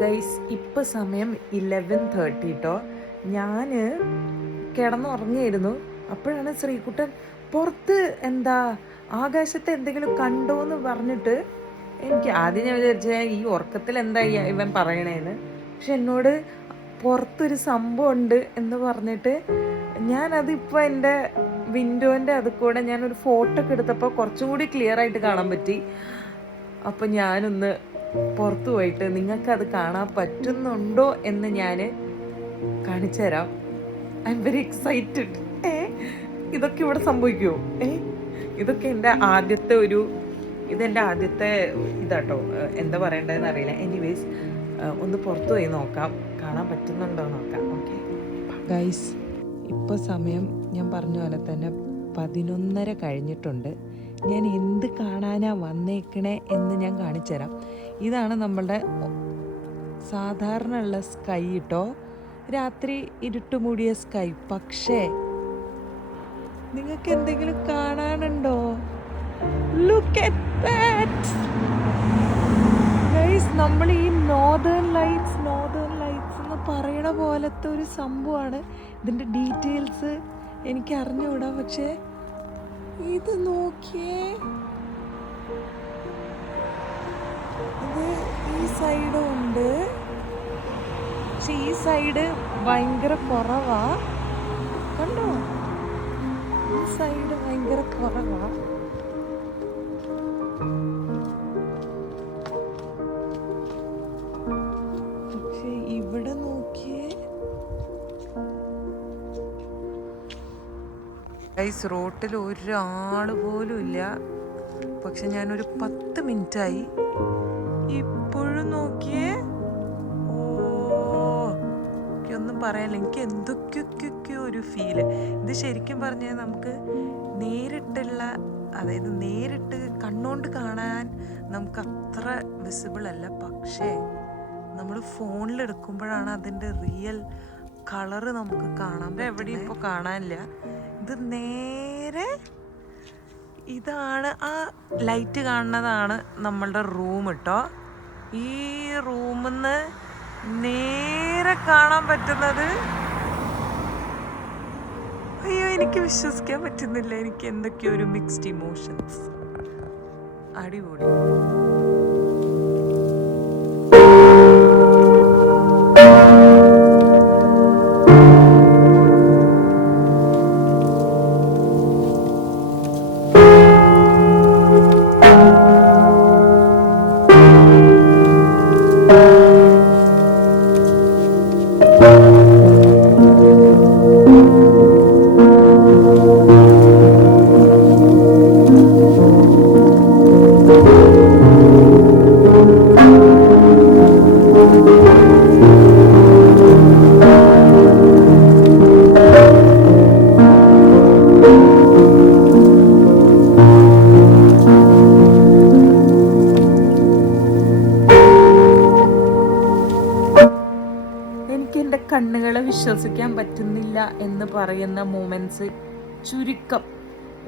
Guys ഇപ്പം സമയം Eleven thirty കേട്ടോ ഞാൻ കിടന്നുറങ്ങിയിരുന്നു. അപ്പോഴാണ് ശ്രീകുട്ടൻ പുറത്ത് എന്താ ആകാശത്തെ എന്തെങ്കിലും കണ്ടോ എന്ന് പറഞ്ഞിട്ട് എനിക്ക് ആദ്യം ഞാൻ വിചാരിച്ച ഈ ഉറക്കത്തിൽ എന്താ ഇവൻ പറയണേന്ന്. പക്ഷെ എന്നോട് പുറത്തൊരു സംഭവം ഉണ്ട് എന്ന് പറഞ്ഞിട്ട് ഞാനത് ഇപ്പോൾ എന്റെ വിൻഡോന്റെ അത് കൂടെ ഞാനൊരു ഫോട്ടോ ഒക്കെ എടുത്തപ്പോൾ കുറച്ചുകൂടി ക്ലിയർ ആയിട്ട് കാണാൻ പറ്റി. അപ്പം ഞാനൊന്ന് പുറത്തു പോയിട്ട് നിങ്ങൾക്ക് അത് കാണാൻ പറ്റുന്നുണ്ടോ എന്ന് ഞാൻ കാണിച്ചു തരാം. ഐ എം വെരി എക്സൈറ്റഡ് ഏ? ഇതൊക്കെ ഇവിടെ സംഭവിക്കുമോ ഏ? ഇതൊക്കെ എന്റെ ആദ്യത്തെ ഒരു ഇതെന്റെ ആദ്യത്തെ ഇതാട്ടോ. എന്താ പറയേണ്ടതെന്ന് അറിയില്ല. എനിവേസ് ഒന്ന് പുറത്തു പോയി നോക്കാം. കാണാൻ പറ്റുന്നുണ്ടോ നോക്കാം. ഓക്കെ ഗൈസ് ഇപ്പോൾ സമയം ഞാൻ പറഞ്ഞ പോലെ തന്നെ പതിനൊന്നര കഴിഞ്ഞിട്ടുണ്ട്. ഞാൻ എന്ത് കാണാനാ വന്നേക്കണേ എന്ന് ഞാൻ കാണിച്ചു തരാം ഇതാണ് നമ്മളുടെ സാധാരണ ഉള്ള സ്കൈ കേട്ടോ രാത്രി ഇരുട്ടുമൂടിയ സ്കൈ. പക്ഷേ നിങ്ങൾക്ക് എന്തെങ്കിലും കാണാനുണ്ടോ? ലുക്ക് അറ്റ് ദാറ്റ് നമ്മൾ ഈ നോർദേൺ ലൈറ്റ്സ് നോർദേൺ ലൈറ്റ്സ് എന്ന് പറയണ പോലത്തെ ഒരു സംഭവമാണ്. ഇതിന്റെ ഡീറ്റെയിൽസ് എനിക്ക് അറിഞ്ഞുകൂടാ പക്ഷേ ഇത് നോക്കിയേ. ഇത് ഈ സൈഡും ഉണ്ട്. പക്ഷെ ഈ സൈഡ് ഭയങ്കര കുറവാ. കണ്ടോ? ഈ സൈഡ് ഭയങ്കര കുറവാ. ഗൈസ് റോട്ടിൽ ഒരാൾ പോലും ഇല്ല. പക്ഷെ ഞാനൊരു പത്ത് മിനിറ്റായി. ഇപ്പോഴും നോക്കിയേ? ഓ ഒന്നും പറയാനില്ല. എനിക്ക് എന്തൊക്കെയൊക്കെ ഒരു ഫീൽ ഇത് ശരിക്കും പറഞ്ഞാൽ നമുക്ക് നേരിട്ടുള്ള അതായത് നേരിട്ട് കണ്ണുകൊണ്ട് കാണാൻ നമുക്ക് അത്ര വിസിബിൾ അല്ല. പക്ഷേ നമ്മൾ ഫോണിൽ എടുക്കുമ്പോഴാണ് അതിന്റെ റിയൽ കളറ് നമുക്ക് കാണാൻ എവിടെയും ഇപ്പോൾ കാണാനില്ല. ഇത് നേരെ ഇതാണ് ആ ലൈറ്റ് കാണുന്നതാണ് നമ്മളുടെ റൂം കേട്ടോ ഈ റൂമിൽ നിന്ന് നേരെ കാണാൻ പറ്റുന്നത് അയ്യോ എനിക്ക് വിശ്വസിക്കാൻ പറ്റുന്നില്ല. എനിക്ക് എന്തൊക്കെയോ ഒരു മിക്സ്ഡ് ഇമോഷൻസ് അടിപൊളി. വിശ്വസിക്കാൻ പറ്റുന്നില്ല എന്ന് പറയുന്ന മൂമെന്റ്സ് ചുരുക്കം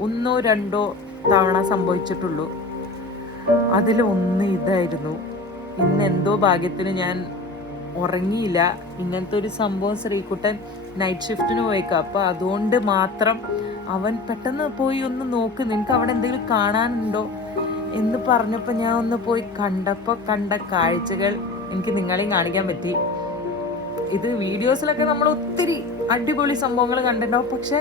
ഒന്നോ രണ്ടോ തവണ സംഭവിച്ചിട്ടുള്ളൂ. അതിൽ ഒന്ന് ഇതായിരുന്നു. ഇന്ന് എന്തോ ഭാഗ്യത്തിന് ഞാൻ ഉറങ്ങിയില്ല. ഇങ്ങനത്തെ ഒരു സംഭവം ശ്രീകുട്ടൻ നൈറ്റ് ഷിഫ്റ്റിന് പോയേക്കാം. അപ്പൊ അതുകൊണ്ട് മാത്രം അവൻ പെട്ടെന്ന് പോയി ഒന്ന് നോക്ക് നിനക്ക് അവിടെ എന്തെങ്കിലും കാണാനുണ്ടോ എന്ന് പറഞ്ഞപ്പോൾ ഞാൻ ഒന്ന് പോയി കണ്ടപ്പോൾ കണ്ട കാഴ്ചകൾ എനിക്ക് നിങ്ങളെയും കാണിക്കാൻ പറ്റി. ഇത് വീഡിയോസിലൊക്കെ നമ്മൾ ഒത്തിരി അടിപൊളി സംഭവങ്ങൾ കണ്ടിട്ടുണ്ടാവും. പക്ഷെ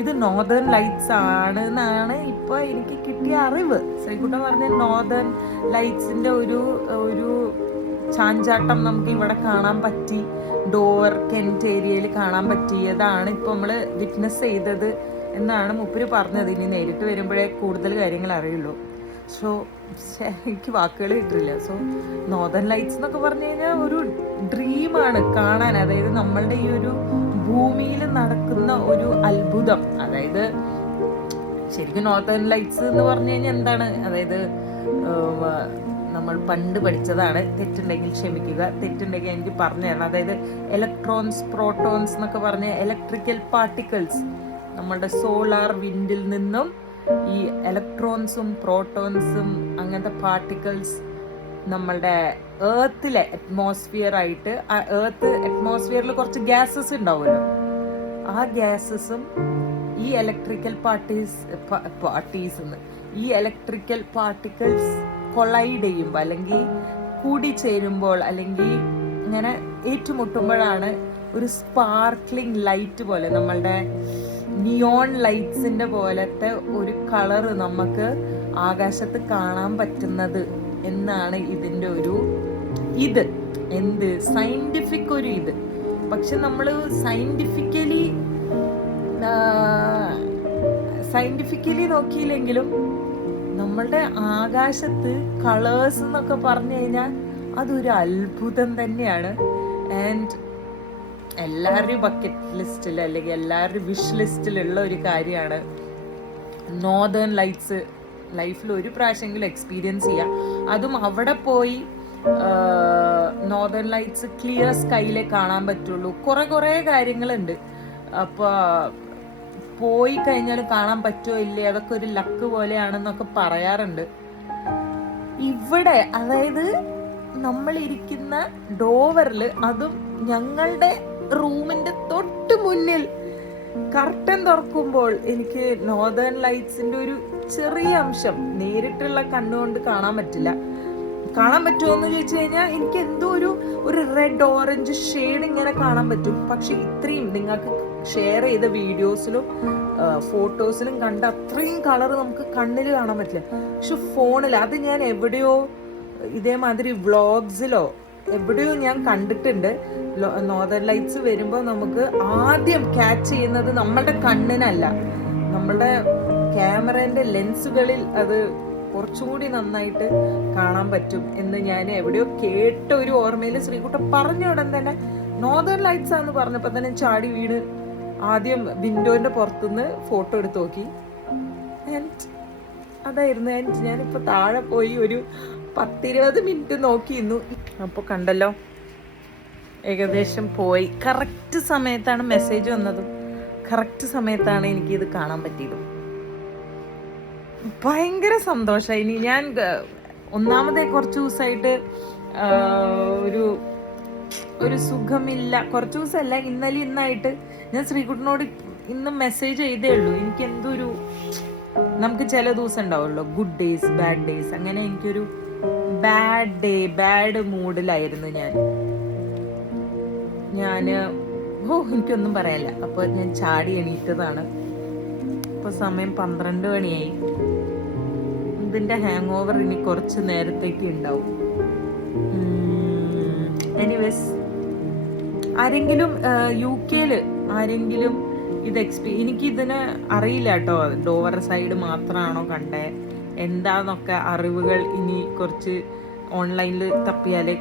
ഇത് നോർദേൺ ലൈറ്റ്സ് ആണ് എന്നാണ് ഇപ്പൊ എനിക്ക് കിട്ടിയ അറിവ്. ശ്രീകുട്ടൻ പറഞ്ഞ നോർദേൺ ലൈറ്റ്സിന്റെ ഒരു ഒരു ചാഞ്ചാട്ടം നമുക്ക് ഇവിടെ കാണാൻ പറ്റി. ഡോർ കെന്റ് ഏരിയയിൽ കാണാൻ പറ്റിയതാണ് ഇപ്പൊ നമ്മൾ വിറ്റ്നസ് ചെയ്തത് എന്നാണ് മുപ്പര് പറഞ്ഞത്. ഇനി നേരിട്ട് വരുമ്പോഴേ കൂടുതൽ കാര്യങ്ങൾ അറിയുള്ളൂ. സോ എനിക്ക് വാക്കുകൾ കിട്ടില്ല. സോ നോർത്തേൺ ലൈറ്റ്സ് എന്നൊക്കെ പറഞ്ഞു കഴിഞ്ഞാൽ ഒരു ഡ്രീമാണ് കാണാൻ. അതായത് നമ്മളുടെ ഈ ഒരു ഭൂമിയിൽ നടക്കുന്ന ഒരു അത്ഭുതം. അതായത് ശരിക്കും നോർത്തേൺ ലൈറ്റ്സ് എന്ന് പറഞ്ഞു കഴിഞ്ഞാൽ എന്താണ്? അതായത് നമ്മൾ പണ്ട് പഠിച്ചതാണ്. തെറ്റുണ്ടെങ്കിൽ ക്ഷമിക്കുക. തെറ്റുണ്ടെങ്കിൽ എനിക്ക് പറഞ്ഞു തരണം. അതായത് ഇലക്ട്രോൺസ് പ്രോട്ടോൺസ് എന്നൊക്കെ പറഞ്ഞ ഇലക്ട്രിക്കൽ പാർട്ടിക്കിൾസ് നമ്മളുടെ സോളാർ വിൻഡിൽ നിന്നും ഈ ഇലക്ട്രോൺസും പ്രോട്ടോൺസും അങ്ങനത്തെ പാർട്ടിക്കിൾസ് നമ്മളുടെ ഏർത്തിലെ അറ്റ്മോസ്ഫിയർ ആയിട്ട് ആ ഏർത്ത് അറ്റ്മോസ്ഫിയറിൽ കുറച്ച് ഗ്യാസസ് ഉണ്ടാവുമല്ലോ ആ ഗ്യാസസും ഈ ഇലക്ട്രിക്കൽ പാർട്ടീസ് പാർട്ടീസ് ഈ ഇലക്ട്രിക്കൽ പാർട്ടിക്കിൾസ് കൊളൈഡ് ചെയ്യുമ്പോൾ അല്ലെങ്കിൽ കൂടിച്ചേരുമ്പോൾ അല്ലെങ്കിൽ ഇങ്ങനെ ഏറ്റുമുട്ടുമ്പോഴാണ് ഒരു സ്പാർക്ലിംഗ് ലൈറ്റ് പോലെ നമ്മളുടെ നിയോൺ ലൈറ്റ്സിന്റെ പോലത്തെ ഒരു കളർ നമുക്ക് ആകാശത്ത് കാണാൻ പറ്റുന്നത് എന്നാണ് ഇതിന്റെ ഒരു ഇത്. എന്ത്? സയന്റിഫിക് ഒരു ഇത്. പക്ഷെ നമ്മൾ സയന്റിഫിക്കലി സയന്റിഫിക്കലി നോക്കിയില്ലെങ്കിലും നമ്മളുടെ ആകാശത്ത് കളേഴ്സ് എന്നൊക്കെ പറഞ്ഞു കഴിഞ്ഞാൽ അതൊരു അത്ഭുതം തന്നെയാണ്. ആൻഡ് എല്ലാവരുടെയും ബക്കറ്റ് ലിസ്റ്റിൽ അല്ലെങ്കിൽ എല്ലാവരുടെയും വിഷ് ലിസ്റ്റിലുള്ള ഒരു കാര്യമാണ്. നോർദേൺ ലൈറ്റ്സ് ലൈഫിൽ ഒരു പ്രാവശ്യമെങ്കിലും എക്സ്പീരിയൻസ് ചെയ്യാം. അതും അവിടെ പോയി നോർദേൺ ലൈറ്റ്സ് ക്ലിയർ സ്കൈയിലെ കാണാൻ പറ്റുള്ളൂ. കുറെ കുറെ കാര്യങ്ങളുണ്ട്. അപ്പോൾ പോയി കഴിഞ്ഞാൽ കാണാൻ പറ്റുമോ ഇല്ലേ? അതൊക്കെ ഒരു ലക്ക് പോലെയാണെന്നൊക്കെ പറയാറുണ്ട്. ഇവിടെ അതായത് നമ്മളിരിക്കുന്ന ഡോവറിൽ അതും ഞങ്ങളുടെ റൂമിന്റെ തൊട്ട് മുന്നിൽ കർട്ടൻ തുറക്കുമ്പോൾ എനിക്ക് നോർത്തേൺ ലൈറ്റ്സിന്റെ ഒരു ചെറിയ അംശം നേരിട്ടുള്ള കണ്ണുകൊണ്ട് കാണാൻ പറ്റില്ല. കാണാൻ പറ്റുമോ എന്ന് ചോദിച്ചു കഴിഞ്ഞാൽ എനിക്ക് എന്തോ ഒരു ഒരു റെഡ് ഓറഞ്ച് ഷെയ്ഡ് ഇങ്ങനെ കാണാൻ പറ്റും. പക്ഷെ ഇത്രയും നിങ്ങൾക്ക് ഷെയർ ചെയ്ത വീഡിയോസിലും ഫോട്ടോസിലും കണ്ട അത്രയും കളർ നമുക്ക് കണ്ണിൽ കാണാൻ പറ്റില്ല. പക്ഷെ ഫോണിൽ അത് ഞാൻ എവിടെയോ ഇതേമാതിരി വ്ളോഗ്സിലോ എവിടെയോ ഞാൻ കണ്ടിട്ടുണ്ട്. നോർത്തേൺ ലൈറ്റ്സ് വരുമ്പോൾ നമുക്ക് ആദ്യം ക്യാച്ച് ചെയ്യുന്നത് നമ്മളുടെ കണ്ണിനല്ല. നമ്മളുടെ ക്യാമറേന്റെ ലെൻസുകളിൽ അത് കുറച്ചുകൂടി നന്നായിട്ട് കാണാൻ പറ്റും എന്ന് ഞാൻ എവിടെയോ കേട്ട ഒരു ഓർമ്മയിൽ ശ്രീകുട്ടൻ പറഞ്ഞ ഉടൻ തന്നെ നോർത്തേൺ ലൈറ്റ്സ് ആണെന്ന് പറഞ്ഞപ്പോൾ തന്നെ ചാടി വീണ് ആദ്യം വിൻഡോന്റെ പുറത്തുനിന്ന് ഫോട്ടോ എടുത്ത് നോക്കി. അതായിരുന്നു ഞാൻ ഞാനിപ്പോൾ താഴെ പോയി ഒരു പത്തിരുപത് മിനിറ്റ് നോക്കിയിരുന്നു. അപ്പോൾ കണ്ടല്ലോ? ഏകദേശം പോയി. കറക്റ്റ് സമയത്താണ് മെസ്സേജ് വന്നതും. കറക്റ്റ് സമയത്താണ് എനിക്ക് ഇത് കാണാൻ പറ്റിയത്. ഭയങ്കര സന്തോഷമായി ഇനി ഞാൻ ഒന്നാമതേ കുറച്ച് ദിവസമായിട്ട് ഒരു ഒരു സുഖമില്ല. കുറച്ച് ദിവസമല്ല ഇന്നലെ ഇന്നായിട്ട് ഞാൻ ശ്രീകുട്ടനോട് ഇന്ന് മെസ്സേജ് ചെയ്തേ ഉള്ളൂ. എനിക്ക് എന്തൊരു നമുക്ക് ചില ദിവസം ഉണ്ടാവുമല്ലോ. ഗുഡ് ഡേയ്സ് ബാഡ് ഡേയ്സ് അങ്ങനെ എനിക്കൊരു ബാഡ് ഡേ ബാഡ് മൂഡിലായിരുന്നു ഞാൻ. ഞാൻ ഓ എനിക്കൊന്നും പറയാനില്ല. അപ്പോൾ ഞാൻ ചാടി എണീറ്റതാണ്. ഇപ്പൊ സമയം പന്ത്രണ്ട് മണിയായി. ഇതിന്റെ ഹാങ് ഓവർ ഇനി കുറച്ച് നേരത്തേക്ക് ഉണ്ടാവും എനിവേസ് ആരെങ്കിലും യു കെയിൽ ആരെങ്കിലും ഇത് എക്സ്പീ എനിക്കിതിനെ അറിയില്ല കേട്ടോ ഡോവർ സൈഡ് മാത്രമാണോ കണ്ടേ. എന്താന്നൊക്കെ അറിവുകൾ ഇനി കുറച്ച് ഓൺലൈനിൽ തപ്പിയാലേ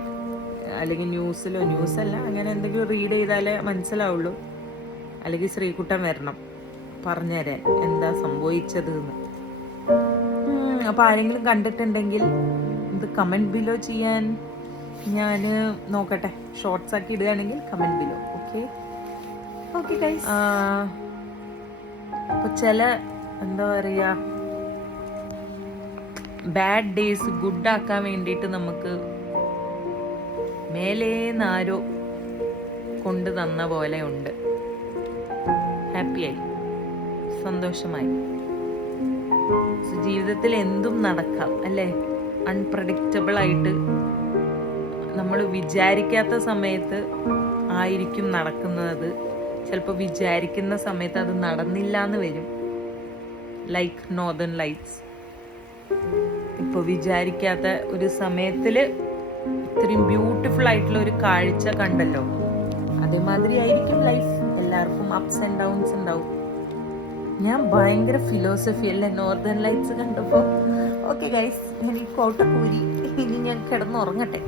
അല്ലെങ്കിൽ ന്യൂസിലോ ന്യൂസല്ല അങ്ങനെ എന്തെങ്കിലും റീഡ് ചെയ്താലേ മനസ്സിലാവുള്ളൂ. അല്ലെങ്കിൽ ശ്രീകുട്ടൻ വരണം പറഞ്ഞുതരാൻ എന്താ സംഭവിച്ചത് എന്ന് അപ്പോൾ ആരെങ്കിലും കണ്ടിട്ടുണ്ടെങ്കിൽ ഇത് കമന്റ് ബിലോ ചെയ്യാൻ ഞാൻ നോക്കട്ടെ. ഷോർട്സ് ആക്കി ഇടുകയാണെങ്കിൽ കമന്റ് ബിലോ ഓക്കെ ഓക്കെ അപ്പോൾ അപ്പൊ ചില എന്താ പറയാ ബാഡ് ഡേയ്സ് ഗുഡ് ആക്കാൻ വേണ്ടിയിട്ട് നമുക്ക് മേലേന്നാരോ കൊണ്ടു തന്ന പോലെ ഉണ്ട്. ഹാപ്പിയായി സന്തോഷമായി. ജീവിതത്തിൽ എന്തും നടക്കാം അല്ലേ? അൺപ്രഡിക്റ്റബിൾ ആയിട്ട് നമ്മൾ വിചാരിക്കാത്ത സമയത്ത് ആയിരിക്കും നടക്കുന്നത്. ചിലപ്പോൾ വിചാരിക്കുന്ന സമയത്ത് അത് നടന്നില്ല എന്ന് വരും. ലൈക്ക് നോർദേൺ ലൈറ്റ്സ് ഇപ്പോൾ വിചാരിക്കാത്ത ഒരു സമയത്തിൽ ഇത്രയും ബ്യൂട്ടിഫുൾ ആയിട്ടുള്ള ഒരു കാഴ്ച കണ്ടല്ലോ. അതേമാതിരി ആയിരിക്കും ലൈഫ് എല്ലാവർക്കും അപ്സ് ആൻഡ് ഡൗൺസ് ഉണ്ടാവും. ഞാൻ ഭയങ്കര ഫിലോസഫി അല്ലേ? നോർത്തേൺ ലൈറ്റ്സ് കണ്ടപ്പോൾ ഓക്കെ ഗൈസ് എനിക്ക് കോട്ടപ്പൂരി ഇനി ഞാൻ കിടന്നുറങ്ങട്ടെ.